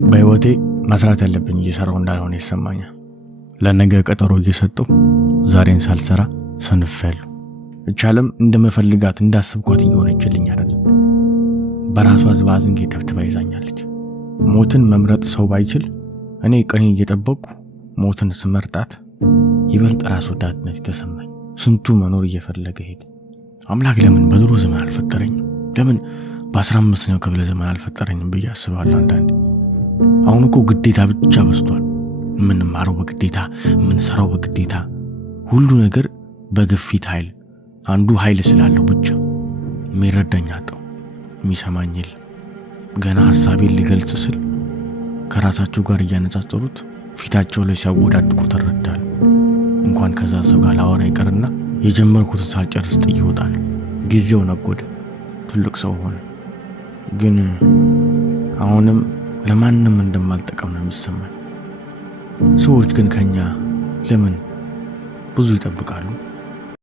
በህይወቴ መስራት ያለብኝ እየሰራው እንዳልሆነ ይሰማኛል። ለነገ ቀጠሮ እየሰጠው ዛሬን ሳልሰራ ሰንፌያለሁ። እቻለም እንደምፈልጋት እንዳስብኳት እየሆነችልኝ አይደለም። በራሷ ዝባዝንጌ ተብትባ ይዛኛለች። ሞትን መምረጥ ሰው ባይችል እኔ ቀኔ እየጠበቅኩ ሞትን ስመርጣት ይበልጥ ራስ ወዳድነት የተሰማኝ። ስንቱ መኖር እየፈለገ ሄደ። አምላክ ለምን በድሮ ዘመን አልፈጠረኝም? ለምን በ15ኛው ክፍለ ዘመን አልፈጠረኝም ብዬ አስባለሁ አንዳንዴ። አሁን እኮ ግዴታ ብቻ በዝቷል። የምንማረው በግዴታ፣ የምንሰራው በግዴታ፣ ሁሉ ነገር በግፊት ኃይል። አንዱ ኃይል ስላለው ብቻ የሚረዳኝ አጣው፣ የሚሰማኝ የለም። ገና ሐሳቤን ሊገልጽ ስል ከራሳቸው ጋር እያነጻጸሩት ፊታቸው ላይ ሲያወዳድቁ ተረዳል። እንኳን ከዛ ሰው ጋር ላወራ ይቀርና የጀመርኩትን ሳልጨርስ ጥዬ እወጣለሁ። ጊዜው ነጎደ፣ ትልቅ ሰው ሆነ። ግን አሁንም ለማንም እንደማልጠቀም ነው የሚሰማኝ። ሰዎች ግን ከኛ ለምን ብዙ ይጠብቃሉ?